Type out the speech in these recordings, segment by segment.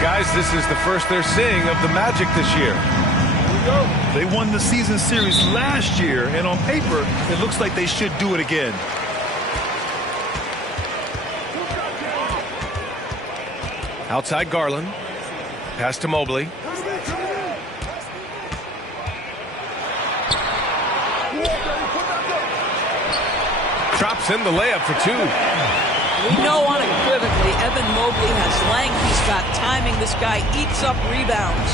Guys, this is the first they're seeing of the Magic this year. They won the season series last year, and on paper, it looks like they should do it again. Outside Garland. Pass to Mobley. Drops in the layup for two. We know unequivocally Evan Mobley has length. He's got timing. This guy eats up rebounds.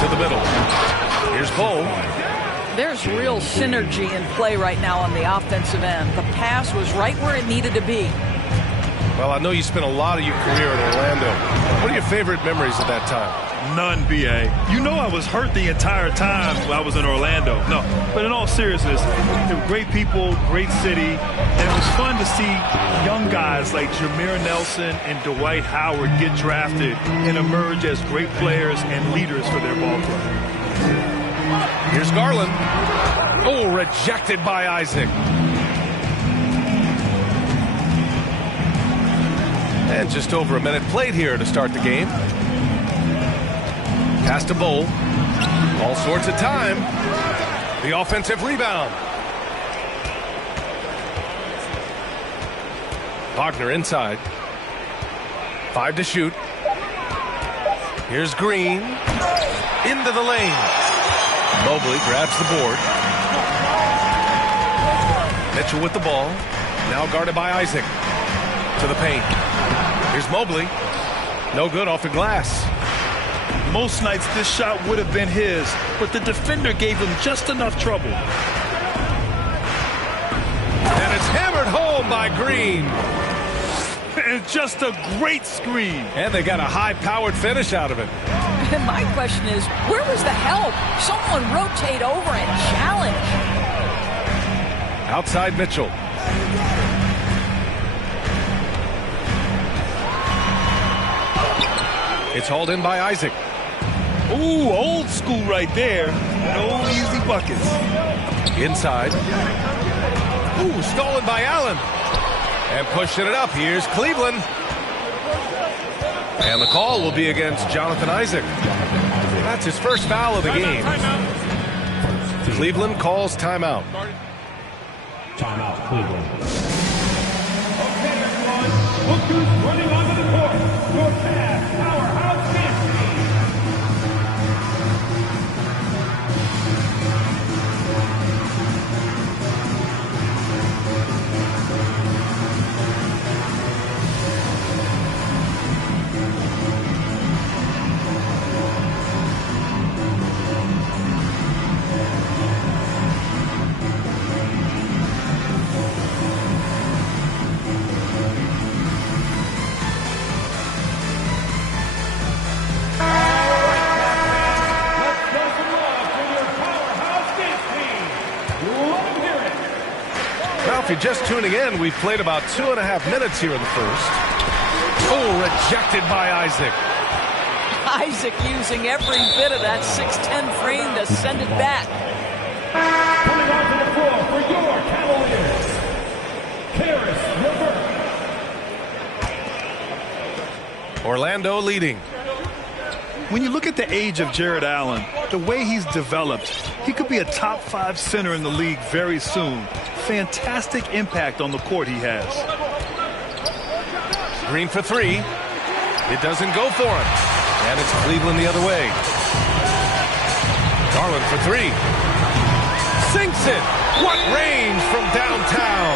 To the middle. Here's Bull. There's real synergy in play right now on the offensive end. The pass was right where it needed to be. Well, I know you spent a lot of your career in Orlando. What are your favorite memories of that time? None, B.A. You know I was hurt the entire time while I was in Orlando. No, but in all seriousness, they were great people, great city, and it was fun to see young guys like Jameer Nelson and Dwight Howard get drafted and emerge as great players and leaders for their ball club. Here's Garland. Oh, rejected by Isaac. And just over a minute played here to start the game. Pass to Bull. All sorts of time. The offensive rebound. Wagner inside. 5 to shoot. Here's Green. Into the lane. Mobley grabs the board. Mitchell with the ball. Now guarded by Isaac. To the paint. Here's Mobley. No good off the glass. Most nights this shot would have been his, but the defender gave him just enough trouble. And it's hammered home by Green. And just a great screen. And they got a high-powered finish out of it. And my question is, where was the help? Someone rotate over and challenge. Outside Mitchell. It's hauled in by Isaac. Ooh, old school right there. No easy buckets. Inside. Ooh, stolen by Allen. And pushing it up. Here's Cleveland. And the call will be against Jonathan Isaac. That's his first foul of the game. Cleveland calls timeout. Timeout, Cleveland. Okay, everyone. Look who's running onto the court. Your Cavs powerhouse dance team. If you're just tuning in, we've played about 2.5 minutes here in the first. Oh, rejected by Isaac. Isaac using every bit of that 6'10" frame to send it back. Coming onto the floor for your Cavaliers, Karis Levert. Orlando leading. When you look at the age of Jared Allen, the way he's developed, he could be a top 5 center in the league very soon. Fantastic impact on the court he has. Green for 3. It doesn't go for him. And it's Cleveland the other way. Garland for 3. Sinks it. What range from downtown.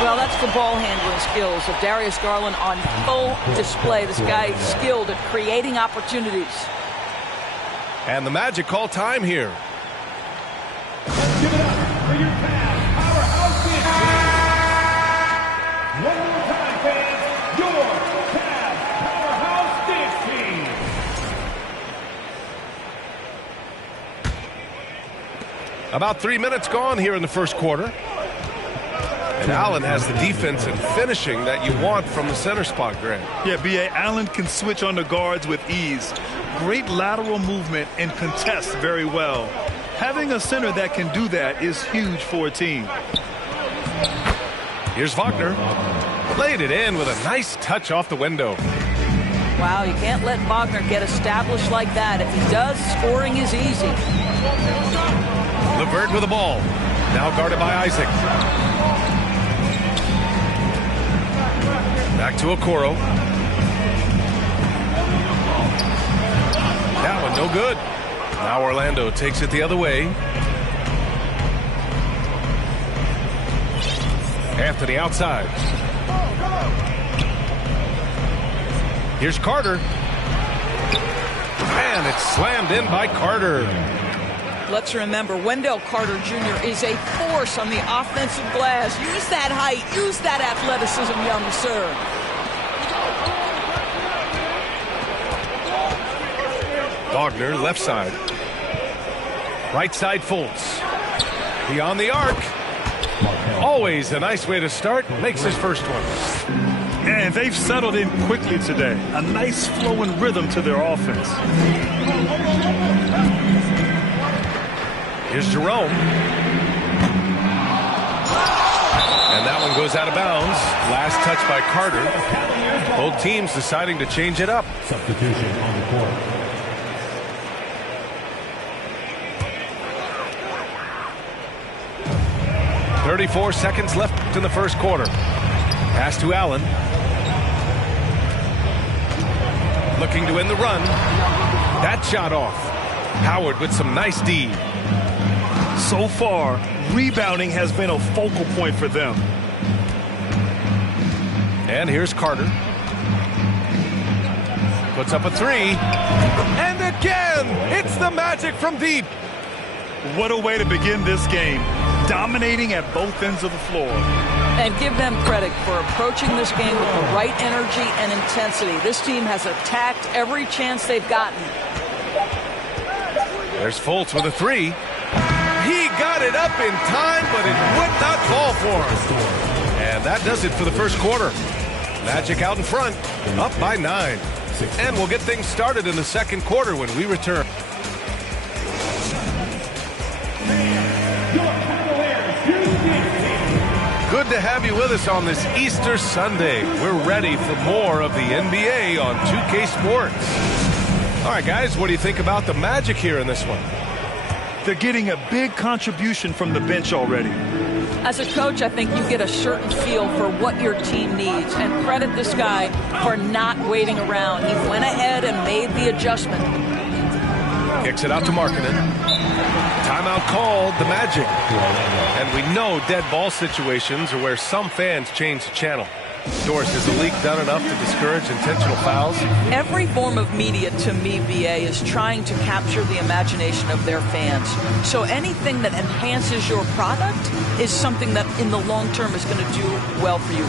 Well, that's the ball handling skills of Darius Garland on full display. This guy is skilled at creating opportunities. And the Magic call time here. Let's give it up for your Cavs powerhouse dance team. One more time, fans. Your Cavs powerhouse dance team. About 3 minutes gone here in the first quarter. And Allen has the defense and finishing that you want from the center spot, Grant. Yeah, B.A. Allen can switch on the guards with ease. Great lateral movement and contests very well. Having a center that can do that is huge for a team. Here's Wagner. Laid it in with a nice touch off the window. Wow, you can't let Wagner get established like that. If he does, scoring is easy. LeVert with the ball. Now guarded by Isaac. Back to Okoro. That one no good. Now Orlando takes it the other way. Anthony outside. Here's Carter. And it's slammed in by Carter. Let's remember, Wendell Carter Jr. is a force on the offensive glass. Use that height. Use that athleticism, young sir. Wagner, left side. Right side, Fultz. Beyond the arc. Always a nice way to start. Makes his first one. And they've settled in quickly today. A nice flowing rhythm to their offense. Here's Jerome. And that one goes out of bounds. Last touch by Carter. Both teams deciding to change it up. Substitution on the court. .34 seconds left in the first quarter. Pass to Allen. Looking to win the run. That shot off. Howard with some nice D. So far, rebounding has been a focal point for them. And here's Carter. Puts up a three. And again, it's the Magic from deep. What a way to begin this game. Dominating at both ends of the floor. And give them credit for approaching this game with the right energy and intensity. This team has attacked every chance they've gotten. There's Fultz with a three. He got it up in time, but it would not fall for him. And that does it for the first quarter. Magic out in front, up by 9. And we'll get things started in the second quarter when we return. Good to have you with us on this Easter Sunday. We're ready for more of the NBA on 2K Sports. All right, guys, what do you think about the Magic here in this one? They're getting a big contribution from the bench already. As a coach, I think you get a certain feel for what your team needs. And credit this guy for not waiting around. He went ahead and made the adjustment. Kicks it out to Markkanen. Timeout called, the Magic. And we know dead ball situations are where some fans change the channel. Doris, has the league done enough to discourage intentional fouls? Every form of media, to me, BA, is trying to capture the imagination of their fans. So anything that enhances your product is something that in the long term is going to do well for you.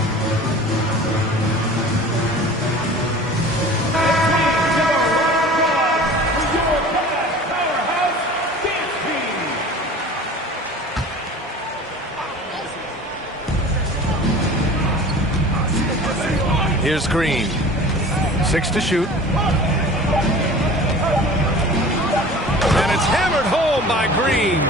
Here's Green. 6 to shoot. And it's hammered home by Green.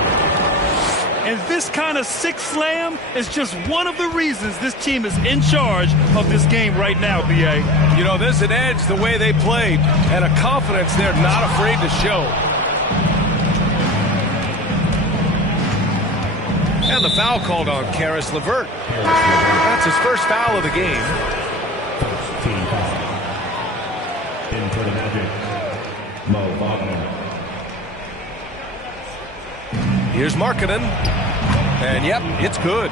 And this kind of sick slam is just one of the reasons this team is in charge of this game right now, B.A. You know, there's an edge the way they played and a confidence they're not afraid to show. And the foul called on Caris LeVert. That's his first foul of the game. Team foul. In for the Magic, Mo Wagner. Here's Markkanen. And yep, it's good.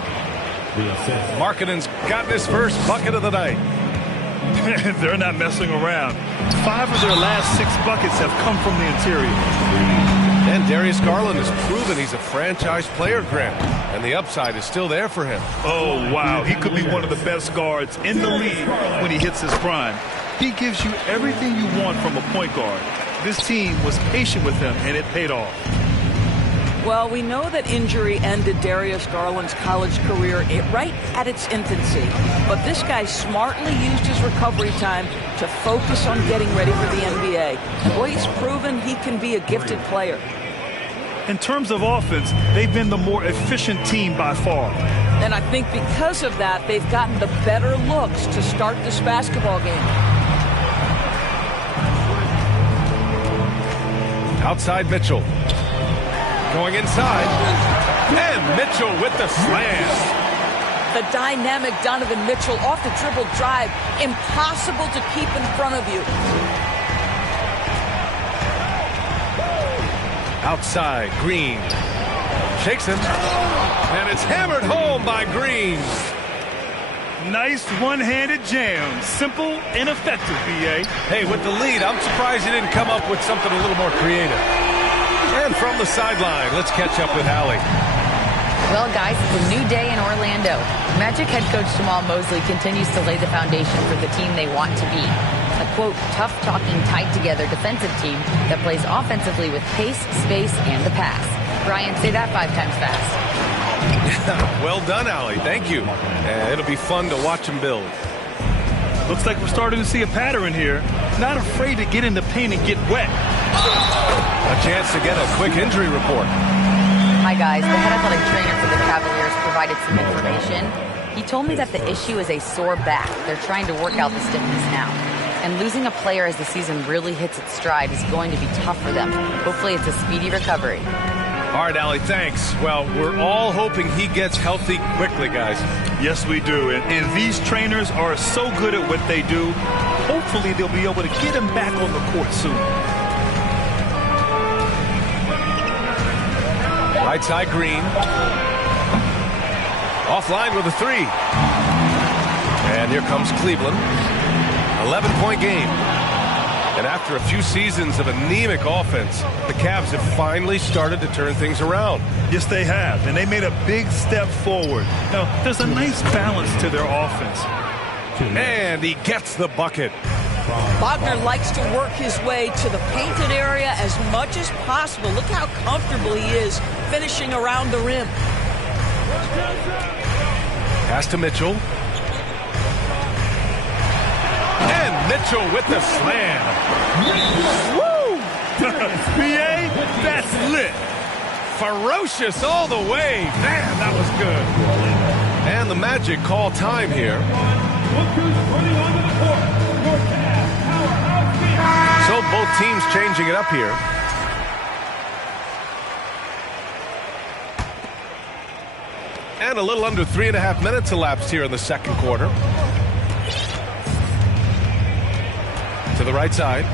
The assist. Markkanen's got his first bucket of the night. They're not messing around. 5 of their last 6 buckets have come from the interior. And Darius Garland has proven he's a franchise player, Grant. And the upside is still there for him. Oh, wow. He could be one of the best guards in the league when he hits his prime. He gives you everything you want from a point guard. This team was patient with him, and it paid off. Well, we know that injury ended Darius Garland's college career right at its infancy. But this guy smartly used his recovery time to focus on getting ready for the NBA. And boy, he's proven he can be a gifted player. In terms of offense, they've been the more efficient team by far. And I think because of that, they've gotten the better looks to start this basketball game. Outside Mitchell. Going inside. And Mitchell with the slam. The dynamic Donovan Mitchell off the dribble drive. Impossible to keep in front of you. Outside, Green. Shakes him. And it's hammered home by Green. Nice one-handed jam. Simple and effective, B.A. Hey, with the lead, I'm surprised he didn't come up with something a little more creative. And from the sideline, let's catch up with Allie. Well, guys, it's a new day in Orlando. Magic head coach Jamal Mosley continues to lay the foundation for the team they want to be. A, quote, tough-talking, tied-together defensive team that plays offensively with pace, space, and the pass. Brian, say that 5 times fast. Well done, Allie. Thank you. It'll be fun to watch him build. Looks like we're starting to see a pattern here. Not afraid to get in the paint and get wet. A chance to get a quick injury report. Hi, guys. The head athletic trainer for the Cavaliers provided some information. He told me that the issue is a sore back. They're trying to work out the stiffness now. And losing a player as the season really hits its stride is going to be tough for them. Hopefully it's a speedy recovery. All right, Allie, thanks. Well, we're all hoping he gets healthy quickly, guys. Yes, we do. And these trainers are so good at what they do. Hopefully they'll be able to get him back on the court soon. Right side, Green. Offline with a 3. And here comes Cleveland. 11-point game. And after a few seasons of anemic offense, the Cavs have finally started to turn things around. Yes, they have. And they made a big step forward. Now, there's a nice balance to their offense. And he gets the bucket. Wagner likes to work his way to the painted area as much as possible. Look how comfortable he is finishing around the rim. Pass to Mitchell. And Mitchell with the slam. Woo! B.A., that's lit. Ferocious all the way. Man, that was good. And the Magic call time here. Look who's running onto the court. Your Cavs powerhouse team. So both teams changing it up here. And a little under 3.5 minutes elapsed here in the second quarter. To the right side.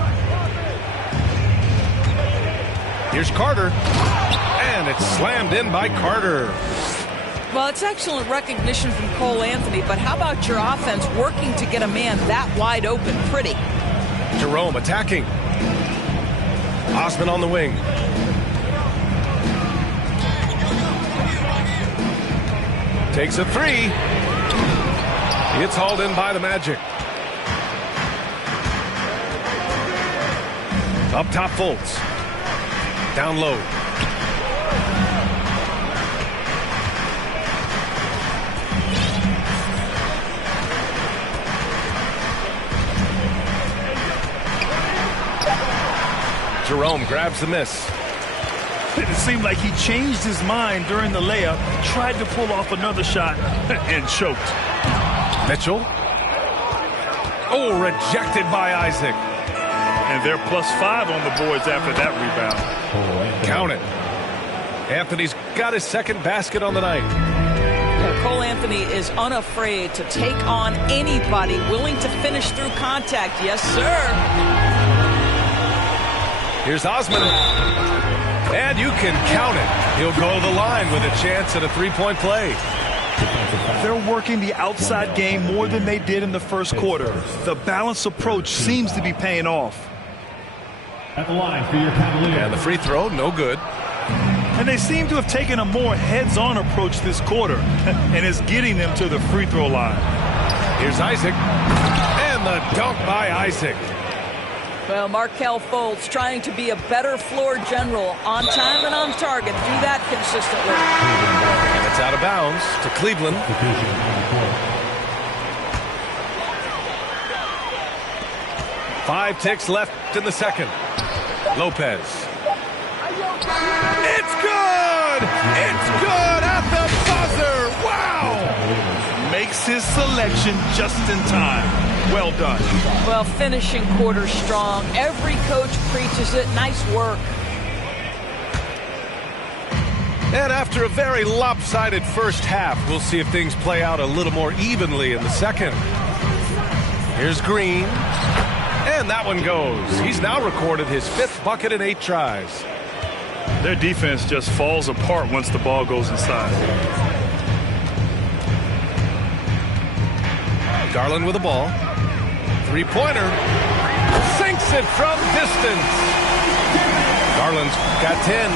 Here's Carter. And it's slammed in by Carter. Well, it's excellent recognition from Cole Anthony, but how about your offense working to get a man that wide open? Pretty. Jerome attacking. Osman on the wing. Takes a 3. It's hauled in by the Magic. Up top, Fultz. Down low. Jerome grabs the miss. It seemed like he changed his mind during the layup, tried to pull off another shot, and choked. Mitchell. Oh, rejected by Isaac. And they're +5 on the boards after that rebound. Count it. Anthony's got his second basket on the night. Yeah, Cole Anthony is unafraid to take on anybody willing to finish through contact. Yes, sir. Here's Osman. And you can count it. He'll go to the line with a chance at a 3-point play. They're working the outside game more than they did in the first quarter. The balanced approach seems to be paying off. At the line for your Cavaliers. And the free throw, no good. And they seem to have taken a more heads-on approach this quarter, and it's getting them to the free throw line. Here's Isaac. And the dunk by Isaac. Well, Markelle Fultz trying to be a better floor general, on time and on target. Do that consistently. And it's out of bounds to Cleveland. 5 ticks left in the second. Lopez. It's good! It's good at the buzzer! Wow! Makes his selection just in time. Well done. Well, finishing quarter strong. Every coach preaches it. Nice work. And after a very lopsided first half, we'll see if things play out a little more evenly in the second. Here's Green. And that one goes. He's now recorded his 5th bucket in 8 tries. Their defense just falls apart once the ball goes inside. Garland with the ball. 3-pointer. Sinks it from distance. Garland's got 10.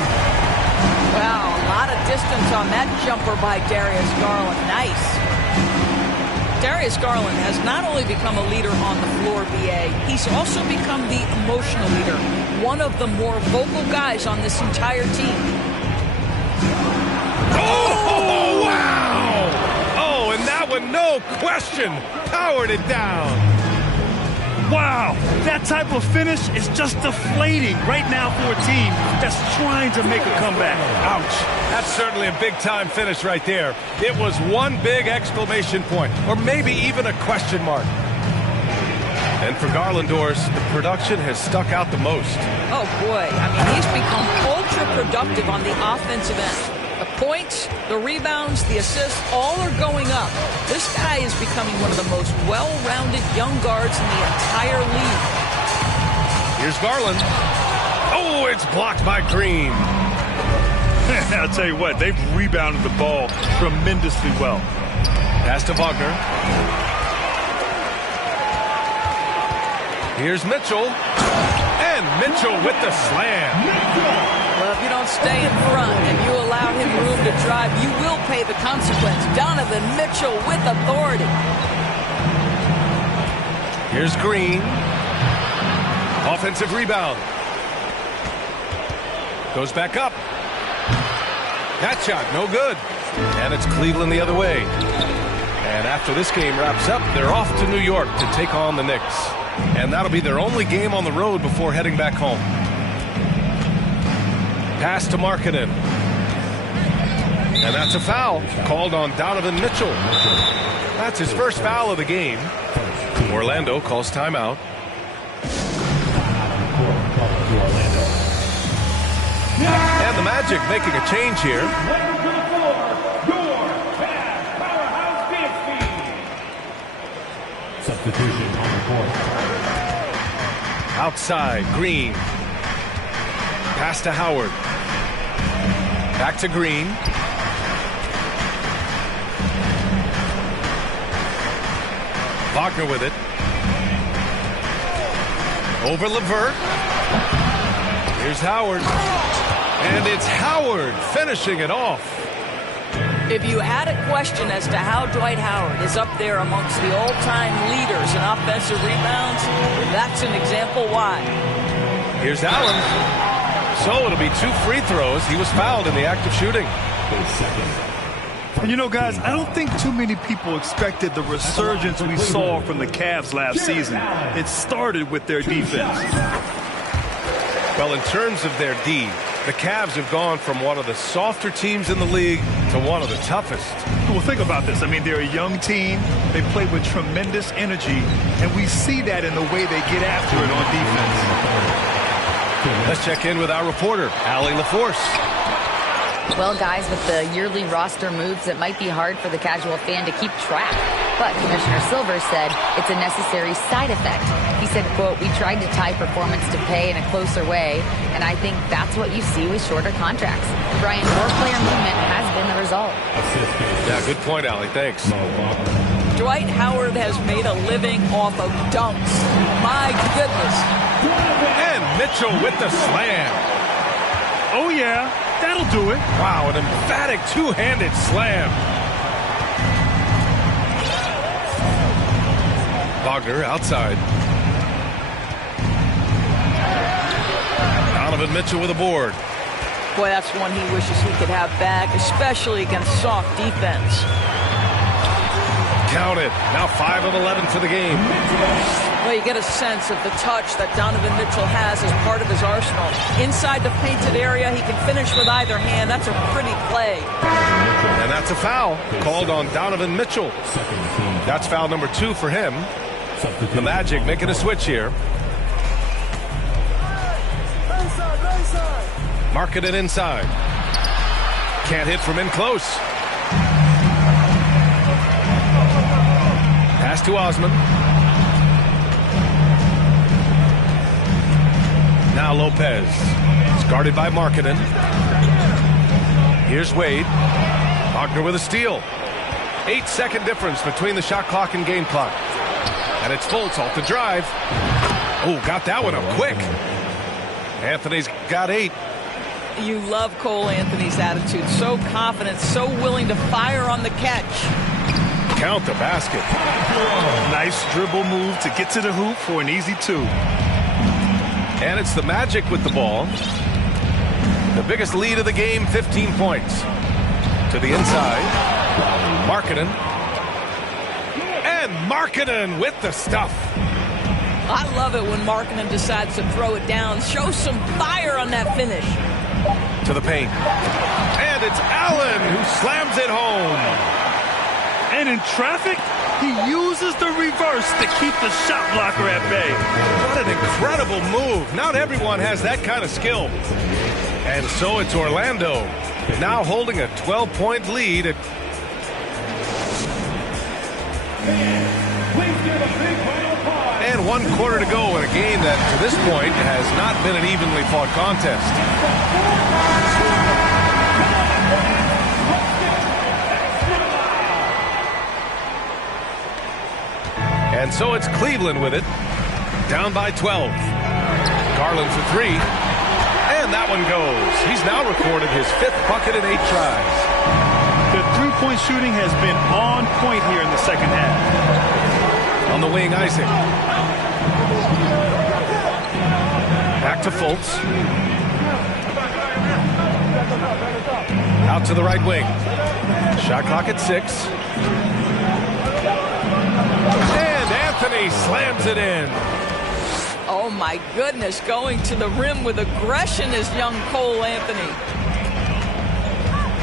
Wow, a lot of distance on that jumper by Darius Garland. Nice. Darius Garland has not only become a leader on the floor, BA, he's also become the emotional leader, one of the more vocal guys on this entire team. Oh, wow! Oh, and that one, no question, powered it down. Wow, that type of finish is just deflating right now for a team that's trying to make a comeback. Ouch. That's certainly a big-time finish right there. It was one big exclamation point, or maybe even a question mark. And for Garlandors, the production has stuck out the most. Oh, boy. I mean, he's become ultra-productive on the offensive end. The points, the rebounds, the assists, all are going up. This guy is becoming one of the most well-rounded young guards in the entire league. Here's Garland. Oh, it's blocked by Green. I'll tell you what, they've rebounded the ball tremendously well. Pass to Wagner. Here's Mitchell. And Mitchell with the slam. Well, if you don't stay in front and you allow him room to drive, you will pay the consequence. Donovan Mitchell with authority. Here's Green. Offensive rebound. Goes back up. That shot, no good. And it's Cleveland the other way. And after this game wraps up, they're off to New York to take on the Knicks. And that'll be their only game on the road before heading back home. Pass to Markkanen. And that's a foul called on Donovan Mitchell. That's his first foul of the game. Orlando calls timeout. And the Magic making a change here. Substitution on the court. Outside, Green. Pass to Howard. Back to Green. Wagner with it. Over LeVert. Here's Howard. And it's Howard finishing it off. If you had a question as to how Dwight Howard is up there amongst the all-time leaders in offensive rebounds, that's an example why. Here's Allen. So it'll be 2 free throws. He was fouled in the act of shooting. And you know, guys, I don't think too many people expected the resurgence we saw from the Cavs last season. It started with their defense. Well, in terms of their D, the Cavs have gone from one of the softer teams in the league to one of the toughest. Well, think about this. I mean, they're a young team. They play with tremendous energy, and we see that in the way they get after it on defense. Let's check in with our reporter, Allie LaForce. Well, guys, with the yearly roster moves, it might be hard for the casual fan to keep track. But Commissioner Silver said it's a necessary side effect. He said, quote, "We tried to tie performance to pay in a closer way, and I think that's what you see with shorter contracts." Brian, more player movement has been the result. Yeah, good point, Allie. Thanks. Dwight Howard has made a living off of dunks. My goodness. And Mitchell with the slam. Oh, yeah. That'll do it. Wow, an emphatic two-handed slam. Wagner outside. Donovan Mitchell with a board. Boy, that's one he wishes he could have back, especially against soft defense. Count it. Now 5 of 11 for the game. Well, you get a sense of the touch that Donovan Mitchell has as part of his arsenal. Inside the painted area, he can finish with either hand. That's a pretty play. And that's a foul called on Donovan Mitchell. That's foul number 2 for him. The Magic making a switch here. Marking it inside. Can't hit from in close. Pass to Osman. Now Lopez. It's guarded by Markkanen. Here's Wade. Wagner with a steal. 8-second difference between the shot clock and game clock. And it's Fultz off the drive. Oh, got that one up quick. Anthony's got 8. You love Cole Anthony's attitude. So confident, so willing to fire on the catch. Count the basket. Nice dribble move to get to the hoop for an easy 2. And it's the Magic with the ball. The biggest lead of the game, 15 points. To the inside. Markkanen. And Markkanen with the stuff. I love it when Markkanen decides to throw it down. Show some fire on that finish. To the paint. And it's Allen who slams it home. And in traffic, he uses the reverse to keep the shot blocker at bay. What an incredible move. Not everyone has that kind of skill. And so it's Orlando now holding a 12-point lead. And 1 quarter to go in a game that, to this point, has not been an evenly fought contest. And so it's Cleveland with it, down by 12. Garland for 3, and that one goes. He's now recorded his 5th bucket in 8 tries. The three-point shooting has been on point here in the second half. On the wing, Isaac. Back to Fultz. Out to the right wing. Shot clock at 6. Anthony slams it in. Oh my goodness, going to the rim with aggression is young Cole Anthony.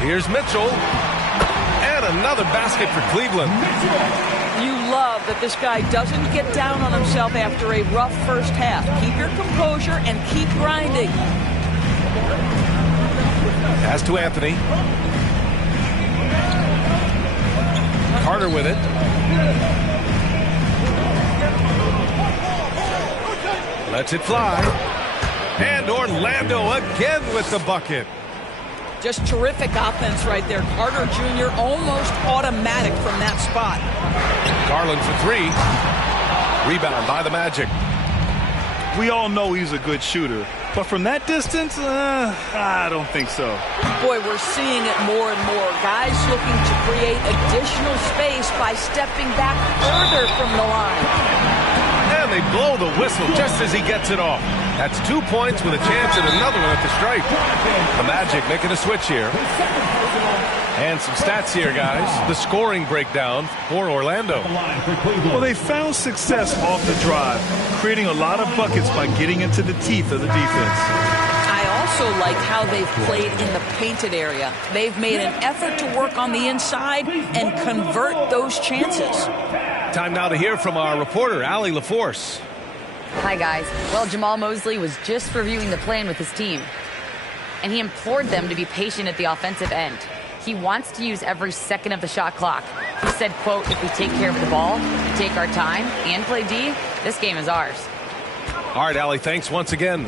Here's Mitchell. And another basket for Cleveland. You love that this guy doesn't get down on himself after a rough first half. Keep your composure and keep grinding. Pass to Anthony. Carter with it. Lets it fly. And Orlando again with the bucket. Just terrific offense right there. Carter Jr. almost automatic from that spot. Garland for 3. Rebound by the Magic. We all know he's a good shooter, but from that distance, I don't think so. Boy, we're seeing it more and more. Guys looking to create additional space by stepping back further from the line. And they blow the whistle just as he gets it off. That's 2 points with a chance at another one at the stripe. The Magic making a switch here. And some stats here, guys. The scoring breakdown for Orlando. Well, they found success off the drive, creating a lot of buckets by getting into the teeth of the defense. I also like how they've played in the painted area. They've made an effort to work on the inside and convert those chances. Time now to hear from our reporter, Allie LaForce. Hi, guys. Well, Jamal Mosley was just reviewing the plan with his team, and he implored them to be patient at the offensive end. He wants to use every second of the shot clock. He said, quote, if we take care of the ball, take our time, and play D, this game is ours. All right, Allie, thanks once again.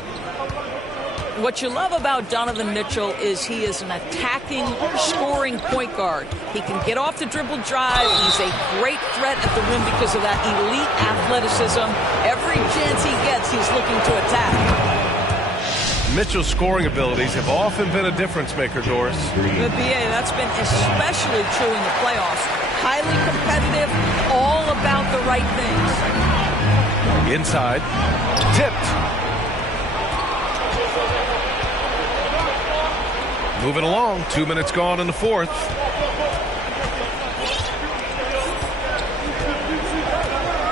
What you love about Donovan Mitchell is he is an attacking, scoring point guard. He can get off the dribble drive. He's a great threat at the rim because of that elite athleticism. Every chance he gets, he's looking to attack. Mitchell's scoring abilities have often been a difference maker, Doris. The BA, that's been especially true in the playoffs. Highly competitive, all about the right things. Inside, tipped. Moving along, 2 minutes gone in the fourth.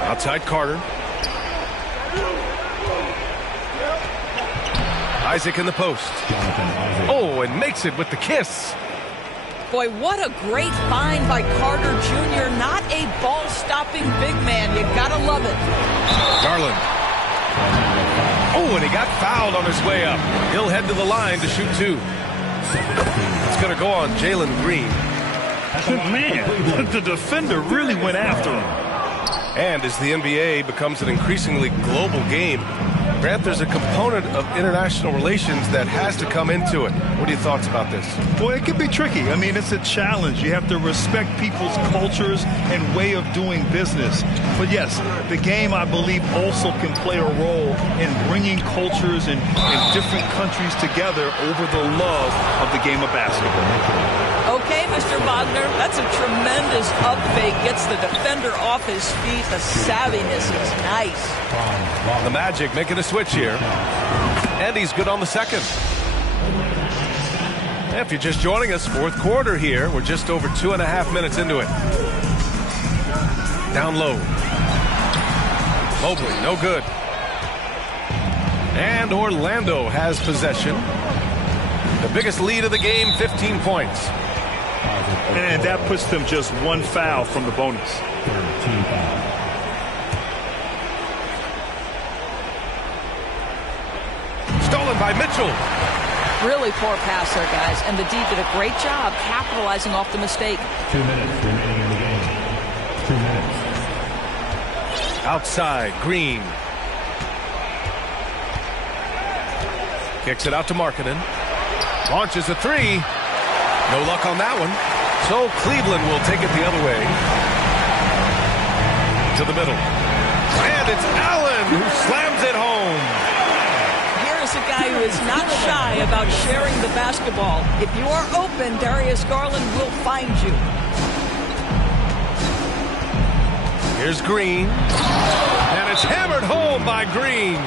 Outside Carter. Isaac in the post. Oh, and makes it with the kiss. Boy, what a great find by Carter Jr. Not a ball-stopping big man. You gotta love it. Garland. Oh, and he got fouled on his way up. He'll head to the line to shoot 2. It's going to go on Jalen Green. Man, the defender really went after him. And as the NBA becomes an increasingly global game, Grant, there's a component of international relations that has to come into it. What are your thoughts about this? Well, it can be tricky. I mean, it's a challenge. You have to respect people's cultures and way of doing business. But yes, the game, I believe, also can play a role in bringing cultures in different countries together over the love of the game of basketball. Okay, Mr. Wagner, that's a tremendous up fake. Gets the defender off his feet. The savviness is nice. The Magic making a switch here. And he's good on the second. If you're just joining us, fourth quarter here. We're just over 2.5 minutes into it. Down low. Mobley, no good. And Orlando has possession. The biggest lead of the game, 15 points. And that puts them just one foul from the bonus. Stolen by Mitchell. Really poor pass there, guys. And the D did a great job capitalizing off the mistake. 2 minutes remaining in the game. 2 minutes. Outside, Green. Kicks it out to Markkanen. Launches a three. No luck on that one. So Cleveland will take it the other way. To the middle. And it's Allen who slams it home. Here is a guy who is not shy about sharing the basketball. If you are open, Darius Garland will find you. Here's Green. And it's hammered home by Green.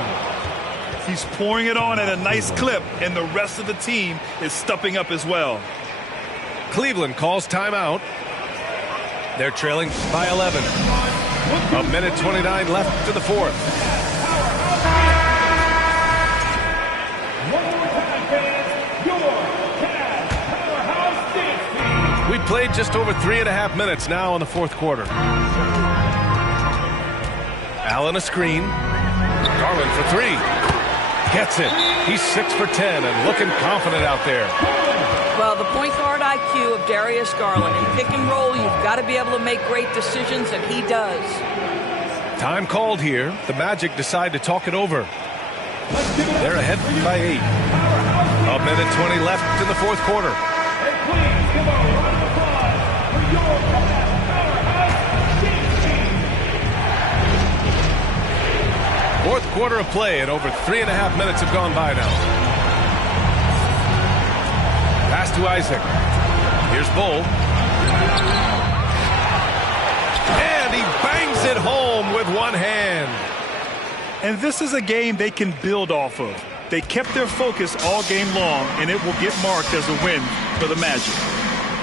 He's pouring it on at a nice clip, and the rest of the team is stepping up as well. Cleveland calls timeout. They're trailing by 11. A minute 29 left in the fourth. We played just over 3.5 minutes now in the fourth quarter. Allen a screen. Garland for three. Gets it. He's 6 for 10 and looking confident out there. Well, the point guard IQ of Darius Garland. In pick and roll, you've got to be able to make great decisions, and he does. Time called here. The Magic decide to talk it over. They're ahead by 8. A minute 20 left in the fourth quarter. Fourth quarter of play, and over 3.5 minutes have gone by now. Pass to Isaac. Here's Bull. And he bangs it home with one hand. And this is a game they can build off of. They kept their focus all game long, and it will get marked as a win for the Magic.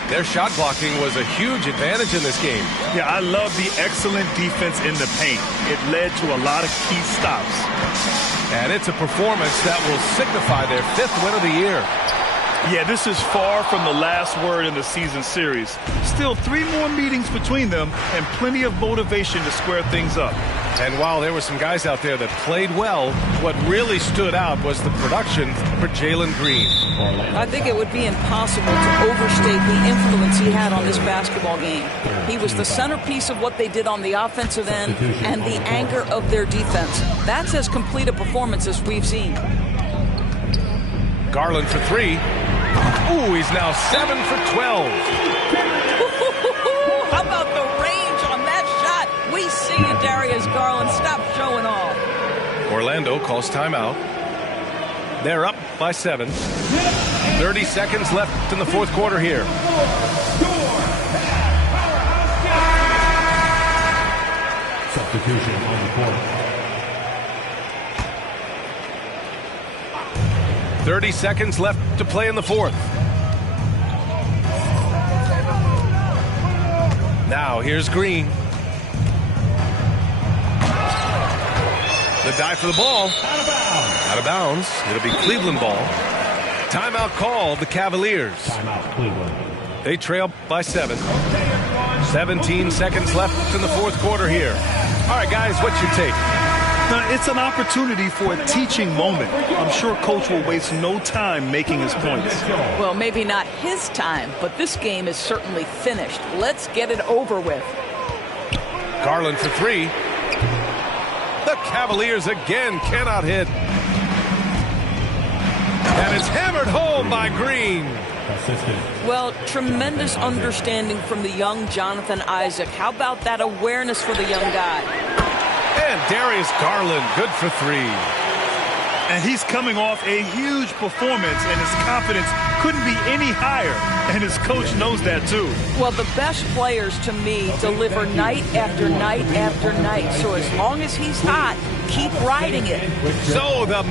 Their shot blocking was a huge advantage in this game. Yeah, I love the excellent defense in the paint. It led to a lot of key stops. And it's a performance that will signify their 5th win of the year. Yeah, this is far from the last word in the season series. Still 3 more meetings between them and plenty of motivation to square things up. And while there were some guys out there that played well, what really stood out was the production for Jalen Green. I think it would be impossible to overstate the influence he had on this basketball game. He was the centerpiece of what they did on the offensive end and the anchor of their defense. That's as complete a performance as we've seen. Garland for 3. Ooh, he's now 7 for 12. How about the range on that shot? We see you, Darius Garland. Stop showing off. Orlando calls timeout. They're up by 7. 30 seconds left in the fourth quarter here. Substitution on the court. 30 seconds left to play in the fourth. Now here's Green. The dive for the ball. Out of bounds. It'll be Cleveland ball. Timeout called the Cavaliers. Timeout, Cleveland. They trail by 7. 17 seconds left in the fourth quarter here. All right, guys, what's your take? It's an opportunity for a teaching moment. I'm sure Coach will waste no time making his points. Well, maybe not his time, but this game is certainly finished. Let's get it over with. Garland for three. The Cavaliers again cannot hit. And it's hammered home by Green. Well, tremendous understanding from the young Jonathan Isaac. How about that awareness for the young guy? And Darius Garland, good for three. And he's coming off a huge performance, and his confidence couldn't be any higher. And his coach knows that, too. Well, the best players, to me, deliver night after night after night. So as long as he's hot, keep riding it. So the